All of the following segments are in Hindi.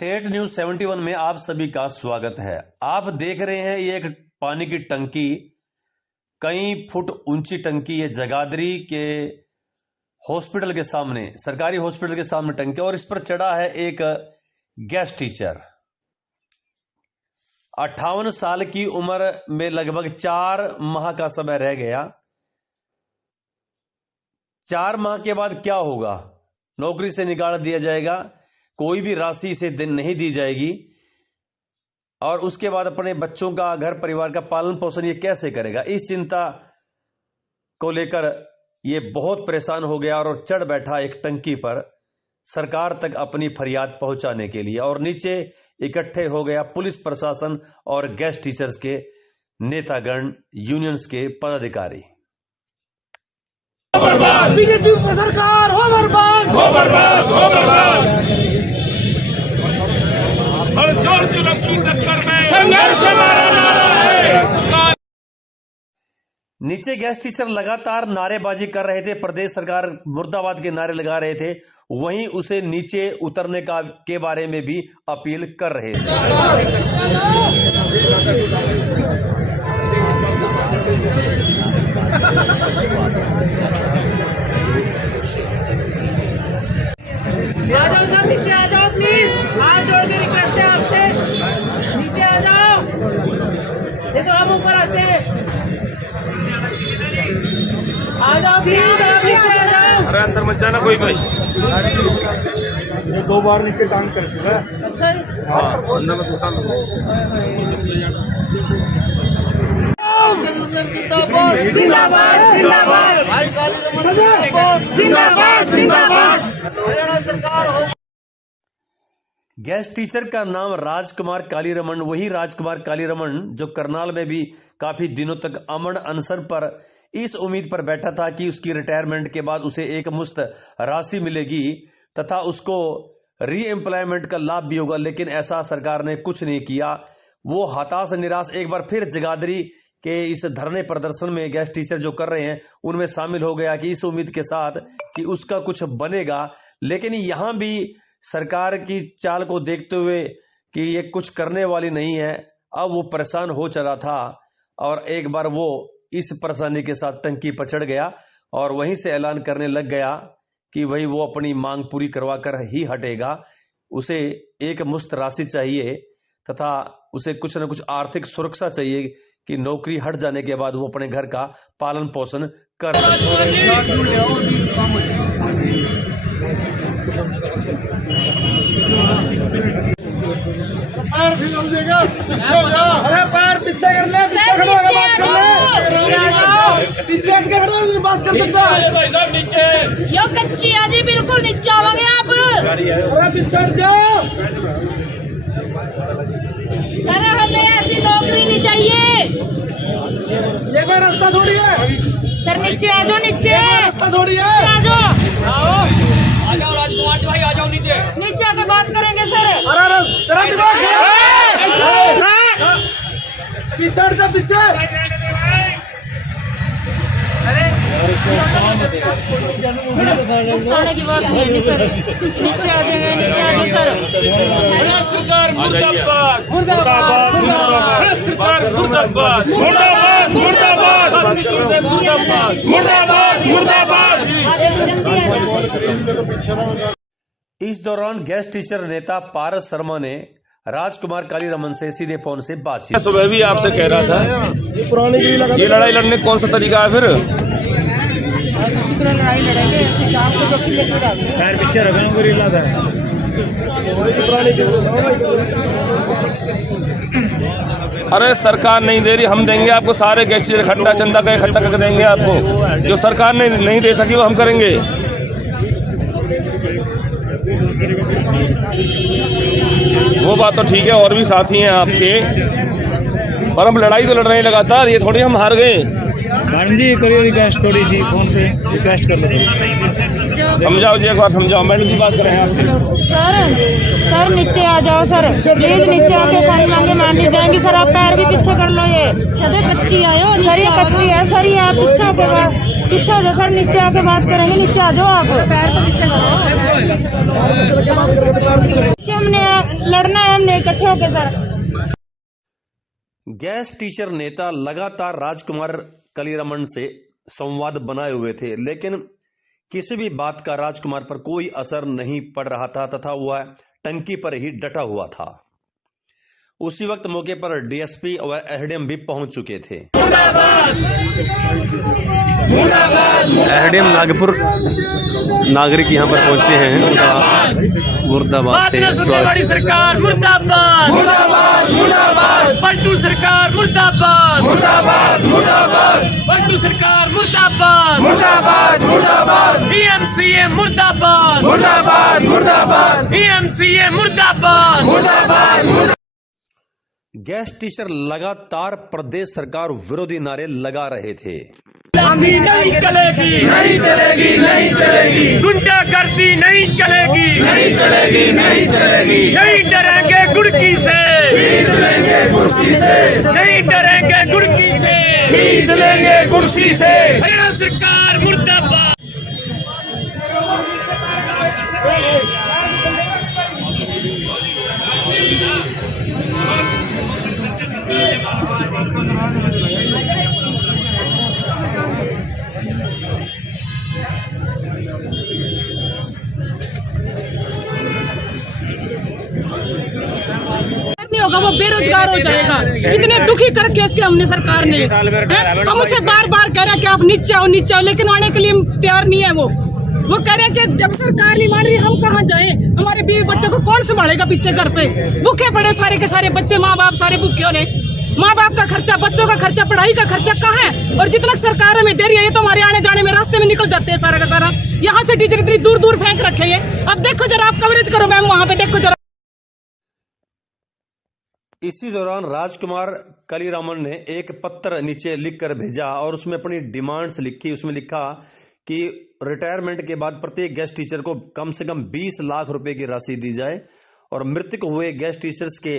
स्टेट न्यूज 71 में आप सभी का स्वागत है। आप देख रहे हैं ये एक पानी की टंकी, कई फुट ऊंची टंकी है जगाधरी के हॉस्पिटल के सामने, सरकारी हॉस्पिटल के सामने टंकी, और इस पर चढ़ा है एक गेस्ट टीचर। 58 साल की उम्र में लगभग 4 माह का समय रह गया। 4 माह के बाद क्या होगा? नौकरी से निकाल दिया जाएगा, कोई भी राशि इसे दिन नहीं दी जाएगी, और उसके बाद अपने बच्चों का, घर परिवार का पालन पोषण ये कैसे करेगा? इस चिंता को लेकर ये बहुत परेशान हो गया और चढ़ बैठा एक टंकी पर सरकार तक अपनी फरियाद पहुंचाने के लिए, और नीचे इकट्ठे हो गया पुलिस प्रशासन और गेस्ट टीचर्स के नेतागण, यूनियंस के पदाधिकारी। बीजेपी सरकार हो बर्बाद, हो बर्बाद, हो बर्बाद। हर जोर जुल्म की टक्कर में संघर्ष हमारा नारा है। नीचे गेस्ट टीचर लगातार नारेबाजी कर रहे थे, प्रदेश सरकार मुर्दाबाद के नारे लगा रहे थे, वहीं उसे नीचे उतरने का के बारे में भी अपील कर रहे थे। आ जाओ सर, नीचे आ जाओ प्लीज, हाथ जोड़ के रिक्वेस्ट है आपसे, नीचे आ जाओ। देखो हम ऊपर आते हैं, आ जाओ प्लीज, आप नीचे आ जाओ। अरे अंदर मत जाना कोई भाई, ये 2 बार नीचे टांग कर चुका है। अच्छा अंदर मत घुसा लो। जिंदाबाद जिंदाबाद जिंदाबाद जिंदाबाद हरियाणा सरकार हो। गेस्ट टीचर का नाम राजकुमार कालीरमण, वही राजकुमार कालीरमण जो करनाल में भी काफी दिनों तक अमन अनशन पर इस उम्मीद पर बैठा था कि उसकी रिटायरमेंट के बाद उसे एक मुश्त राशि मिलेगी तथा उसको री एम्प्लॉयमेंट का लाभ भी होगा, लेकिन ऐसा सरकार ने कुछ नहीं किया। वो हताश निराश एक बार फिर जगाधरी के इस धरने प्रदर्शन में गेस्ट टीचर जो कर रहे हैं उनमें शामिल हो गया कि इस उम्मीद के साथ कि उसका कुछ बनेगा, लेकिन यहां भी सरकार की चाल को देखते हुए कि ये कुछ करने वाली नहीं है, अब वो परेशान हो चला था और एक बार वो इस परेशानी के साथ टंकी पर चढ़ गया और वहीं से ऐलान करने लग गया कि वही वो अपनी मांग पूरी करवा कर ही हटेगा। उसे एक मुश्त राशि चाहिए तथा उसे कुछ न कुछ आर्थिक सुरक्षा चाहिए कि नौकरी हट जाने के बाद वो अपने घर का पालन पोषण कर अरे पैर पीछे कर ले, पीछे खड़े होकर बात कर ले, पीछे हट के खड़े होकर बात कर सकता है भाई साहब। नीचे यो कच्ची है जी, बिल्कुल नीचे आओगे आप। अरे पीछे हट जाओ सर, हमें ऐसी नौकरी नहीं चाहिए। ये कोई रास्ता थोड़ी है सर, नीचे आ जाओ, नीचे रास्ता थोड़ी है। आ जाओ, आ जाओ राजकुमार जी भाई, आ जाओ नीचे। नीचे आके बात करेंगे सर। अरे तेरा दिमाग पीछे हट जा, पीछे। उकसाने की बात नहीं है सर, नीचे आ जाएंगे, नीचे आ जाओ सर। सरकार मुर्दाबाद, मुर्दाबाद, मुर्दाबाद, सरकार मुर्दाबाद, मुर्दाबाद, मुर्दाबाद, मुर्दाबाद, मुर्दाबाद। इस दौरान गेस्ट टीचर नेता पारस शर्मा ने राजकुमार कालीरमण से सीधे फोन से बातचीत। सुबह भी आपसे कह रहा था ये लड़ाई लड़ने का कौन सा तरीका है? फिर उसी तरह लड़ाई लड़ेंगे, शाम को जो पैर पीछे रखना को इलाका है। अरे सरकार नहीं दे रही, हम देंगे आपको सारे गेस्ट इकट्ठा चंदा का इकट्ठा करके देंगे आपको। जो सरकार नहीं दे सकी वो हम करेंगे। वो बात तो ठीक है, और भी साथी हैं आपके, पर हम लड़ाई तो लड़ रहे हैं लगातार, ये थोड़ी हम हार गए। मैडम जी करिए रिक्वेस्ट, थोड़ी सी फोन पे रिक्वेस्ट कर लो, समझाओ जी, एक बार समझाओ। मैडम जी बात कर रहे हैं आपसे। सर नीचे आ जाओ सर, प्लीज नीचे आके सारी मांगे मान ली जाएंगी सर। आप पैर भी पीछे कर लो, ये कच्ची आयो सर, ये कच्ची है सर, ये आप पीछे आके पीछे आ जाओ सर, नीचे आके बात करेंगे, नीचे आ जाओ आप, पैर को पीछे करो। हमने इकट्ठे होके सर। गैस टीचर नेता लगातार राजकुमार कलीरमन से संवाद बनाए हुए थे, लेकिन किसी भी बात का राजकुमार पर कोई असर नहीं पड़ रहा था तथा वह टंकी पर ही डटा हुआ था। उसी वक्त मौके पर डीएसपी और एसडीएम भी पहुंच चुके थे। एसडीएम नागपुर नागरिक यहां पर पहुंचे हैं, उनका मुर्दाबाद से स्वागत। सरकार मुर्दाबाद, मुर्दाबाद, मुर्दाबाद। पलटू सरकार मुर्दाबाद, मुर्दाबाद, मुर्दाबाद। पलटू सरकार मुर्दाबाद, मुर्दाबाद, मुर्दाबाद। पीएमसीए मुर्दाबाद, मुर्दाबाद, मुर्दाबाद। पीएमसीए मुर्दाबाद, मुर्दाबाद। गैस टीचर लगातार प्रदेश सरकार विरोधी नारे लगा रहे थे। नहीं चलेगी, नहीं चलेगी, नहीं चलेगी। गुंडागर्दी नहीं चलेगी, नहीं चलेगी, नहीं चलेगी। नहीं डरेंगे गुड़की से, खींच लेंगे कुर्सी से। नहीं डरेंगे गुड़की से, खींच लेंगे कुर्सी से। हरियाणा सरकार मुर्दाबाद। नहीं होगा, वो बेरोजगार हो जाएगा। इतने दुखी करके इसके हमने सरकार ने, हम उसे बार बार कह रहे हैं कि आप नीचे आओ, नीचे आओ, लेकिन आने के लिए तैयार नहीं है। वो कह रहे हैं कि जब सरकार नहीं मान रही हम कहाँ जाएं, हमारे बीवी बच्चों को कौन संभालेगा पीछे घर पे। भूखे पड़े सारे के सारे बच्चे, माँ बाप सारे भूखे हो रहे। माँ बाप का खर्चा, बच्चों का खर्चा, पढ़ाई का खर्चा कहाँ है? और जितना सरकार हमें दे रही है ये तो हमारे आने जाने में रास्ते में निकल जाते हैं सारा का सारा। यहाँ से टीचर इतनी दूर दूर फेंक रखे हैं। अब देखो जरा, आप कवरेज करो मैम, वहाँ पे देखो जरा। इसी दौरान राजकुमार कलीरमन ने एक पत्र नीचे लिखकर भेजा और उसमें अपनी डिमांड्स लिखी। उसमें लिखा कि रिटायरमेंट के बाद प्रत्येक गेस्ट टीचर को कम से कम 20 लाख रुपए की राशि दी जाए और मृतक हुए गेस्ट टीचर्स के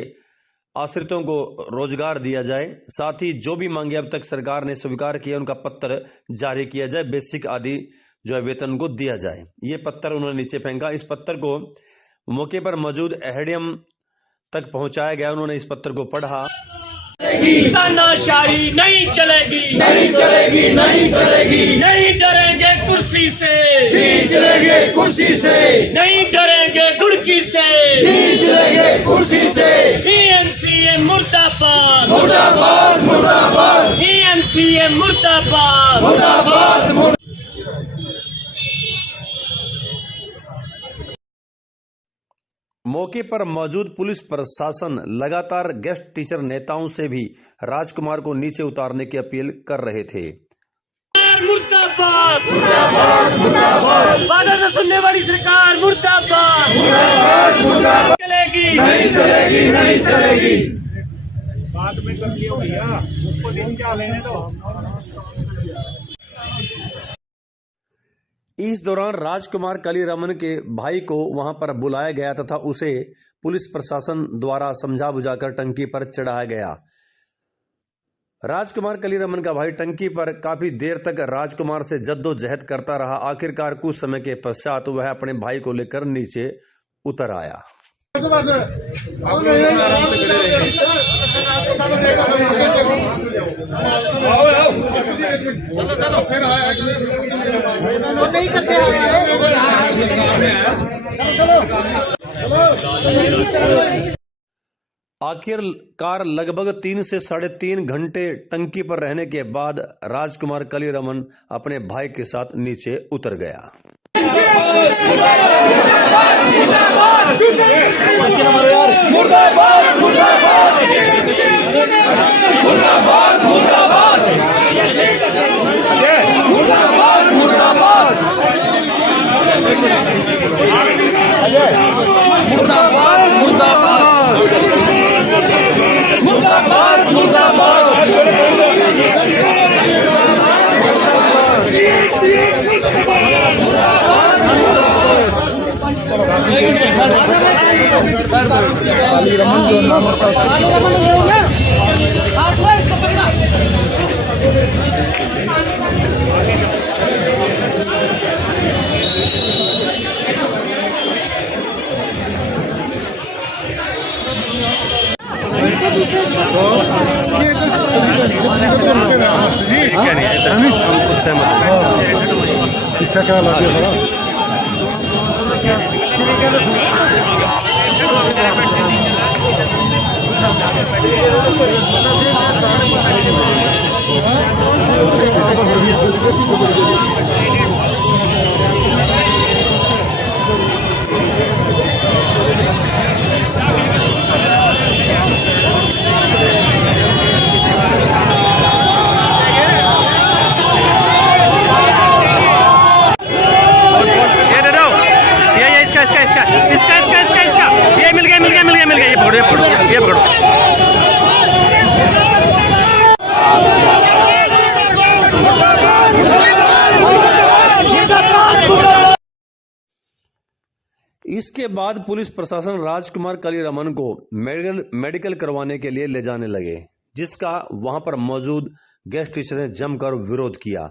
आश्रितों को रोजगार दिया जाए। साथ ही जो भी मांगे अब तक सरकार ने स्वीकार किया उनका पत्र जारी किया जाए, बेसिक आदि जो है वेतन को दिया जाए। ये पत्र उन्होंने नीचे फेंका। इस पत्र को मौके पर मौजूद एसडीएम तक पहुंचाया गया। उन्होंने इस पत्र को पढ़ा। तानाशाही नहीं चलेगी, नहीं चलेगी, नहीं चलेगी। नहीं डरेंगे कुर्सी से, खींच लेंगे कुर्सी से। नहीं डरेंगे गुड़की से, खींच लेंगे कुर्सी से। पीएमसीए मुर्दाबाद, मुर्दाबाद, मुर्दाबाद। पीएमसीए मुर्दाबाद, मुर्दाबाद। मौके पर मौजूद पुलिस प्रशासन लगातार गेस्ट टीचर नेताओं से भी राजकुमार को नीचे उतारने की अपील कर रहे थे। मुर्दाबाद, मुर्दाबाद, मुर्दाबाद। बाधा से सुनने वाली सरकार मुर्दाबाद, मुर्दाबाद, मुर्दाबाद। चलेगी, नहीं चलेगी, नहीं चलेगी। बाद में कर लियो भैया, उसको दिन क्या लेने दो। इस दौरान राजकुमार कलीरमन के भाई को वहां पर बुलाया गया तथा उसे पुलिस प्रशासन द्वारा समझा बुझाकर टंकी पर चढ़ाया गया। राजकुमार कलीरमन का भाई टंकी पर काफी देर तक राजकुमार से जद्दोजहद करता रहा। आखिरकार कुछ समय के पश्चात वह अपने भाई को लेकर नीचे उतर आया। आखिरकार लगभग 3 से 3.5 घंटे टंकी पर रहने के बाद राजकुमार कलीरमन अपने भाई के साथ नीचे उतर गया। इसके बाद पुलिस प्रशासन राजकुमार कालीरमन को मेडिकल करवाने के लिए ले जाने लगे, जिसका वहां पर मौजूद गेस्ट टीचर ने जमकर विरोध किया।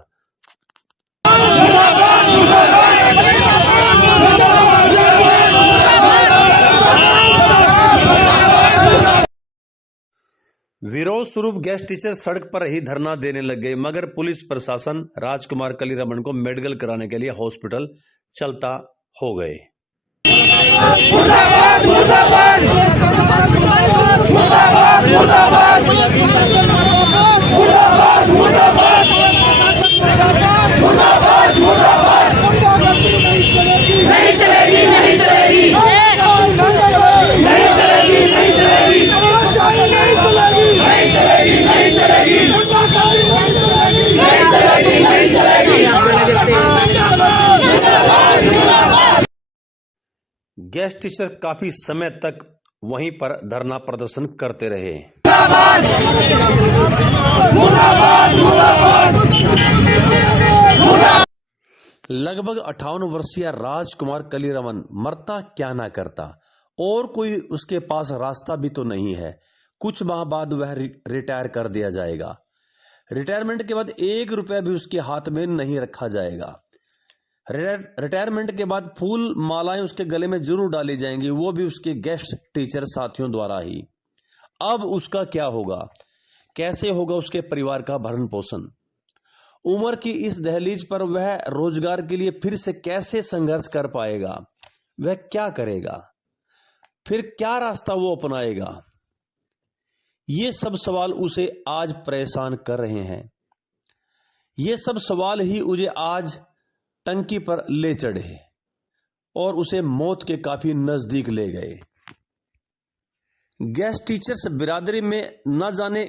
विरोध स्वरूप गेस्ट टीचर सड़क पर ही धरना देने लग गए, मगर पुलिस प्रशासन राजकुमार कालीरमन को मेडिकल कराने के लिए हॉस्पिटल चलता हो गए। नहीं चलेगी, नहीं चलेगी, गेस्ट टीचर काफी समय तक वहीं पर धरना प्रदर्शन करते रहे। लगभग 58 वर्षीय राजकुमार कालीरमन मरता क्या ना करता, और कोई उसके पास रास्ता भी तो नहीं है। कुछ माह बाद वह रिटायर कर दिया जाएगा। रिटायरमेंट के बाद 1 रुपया भी उसके हाथ में नहीं रखा जाएगा। रिटायरमेंट के बाद फूल मालाएं उसके गले में जरूर डाली जाएंगी, वो भी उसके गेस्ट टीचर साथियों द्वारा ही। अब उसका क्या होगा, कैसे होगा उसके परिवार का भरण पोषण? उम्र की इस दहलीज पर वह रोजगार के लिए फिर से कैसे संघर्ष कर पाएगा? वह क्या करेगा? फिर क्या रास्ता वो अपनाएगा? ये सब सवाल उसे आज परेशान कर रहे हैं। ये सब सवाल ही उसे आज टंकी पर ले चढ़े और उसे मौत के काफी नजदीक ले गए। गेस्ट टीचर्स बिरादरी में न जाने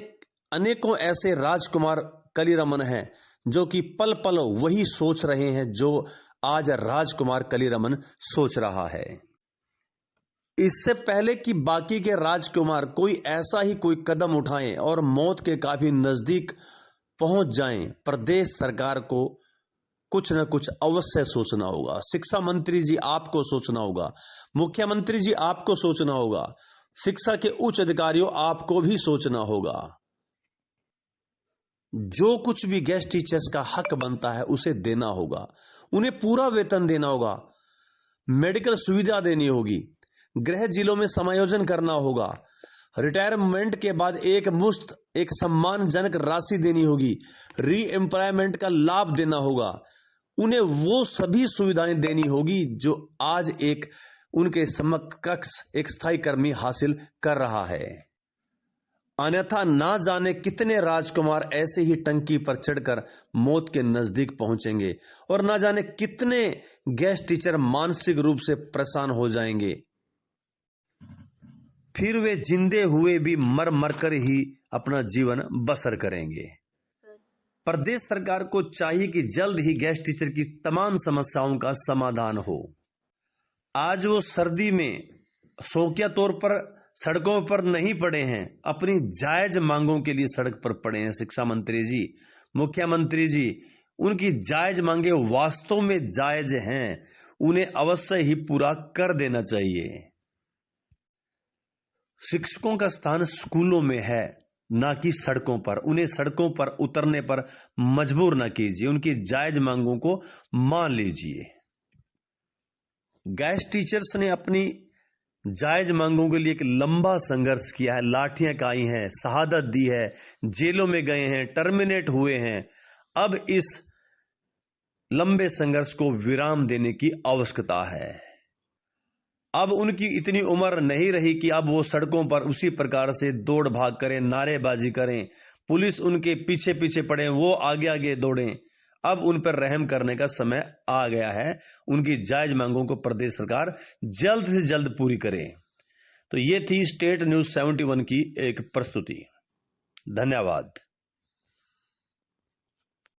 अनेकों ऐसे राजकुमार कालीरमन हैं जो कि पल पल वही सोच रहे हैं जो आज राजकुमार कालीरमन सोच रहा है। इससे पहले कि बाकी के राजकुमार कोई ऐसा ही कोई कदम उठाएं और मौत के काफी नजदीक पहुंच जाएं, प्रदेश सरकार को कुछ न कुछ अवश्य सोचना होगा। शिक्षा मंत्री जी आपको सोचना होगा, मुख्यमंत्री जी आपको सोचना होगा, शिक्षा के उच्च अधिकारियों आपको भी सोचना होगा। जो कुछ भी गेस्ट टीचर्स का हक बनता है उसे देना होगा, उन्हें पूरा वेतन देना होगा, मेडिकल सुविधा देनी होगी, गृह जिलों में समायोजन करना होगा, रिटायरमेंट के बाद एक सम्मानजनक राशि देनी होगी, री एम्प्लॉयमेंट का लाभ देना होगा, उन्हें वो सभी सुविधाएं देनी होगी जो आज एक उनके समकक्ष एक स्थायी कर्मी हासिल कर रहा है। अन्यथा ना जाने कितने राजकुमार ऐसे ही टंकी पर चढ़कर मौत के नजदीक पहुंचेंगे और ना जाने कितने गेस्ट टीचर मानसिक रूप से परेशान हो जाएंगे। फिर वे जिंदे हुए भी मर मर कर ही अपना जीवन बसर करेंगे। प्रदेश सरकार को चाहिए कि जल्द ही गेस्ट टीचर की तमाम समस्याओं का समाधान हो। आज वो सर्दी में शौकिया तौर पर सड़कों पर नहीं पड़े हैं, अपनी जायज मांगों के लिए सड़क पर पड़े हैं। शिक्षा मंत्री जी, मुख्यमंत्री जी, उनकी जायज मांगे वास्तव में जायज हैं, उन्हें अवश्य ही पूरा कर देना चाहिए। शिक्षकों का स्थान स्कूलों में है, ना कि सड़कों पर। उन्हें सड़कों पर उतरने पर मजबूर ना कीजिए, उनकी जायज मांगों को मान लीजिए। गेस्ट टीचर्स ने अपनी जायज मांगों के लिए एक लंबा संघर्ष किया है, लाठियां खाई हैं, शहादत दी है, जेलों में गए हैं, टर्मिनेट हुए हैं। अब इस लंबे संघर्ष को विराम देने की आवश्यकता है। अब उनकी इतनी उम्र नहीं रही कि अब वो सड़कों पर उसी प्रकार से दौड़ भाग करें, नारेबाजी करें, पुलिस उनके पीछे पीछे पड़े, वो आगे आगे दौड़ें। अब उन पर रहम करने का समय आ गया है। उनकी जायज मांगों को प्रदेश सरकार जल्द से जल्द पूरी करे। तो ये थी स्टेट न्यूज 71 की एक प्रस्तुति। धन्यवाद।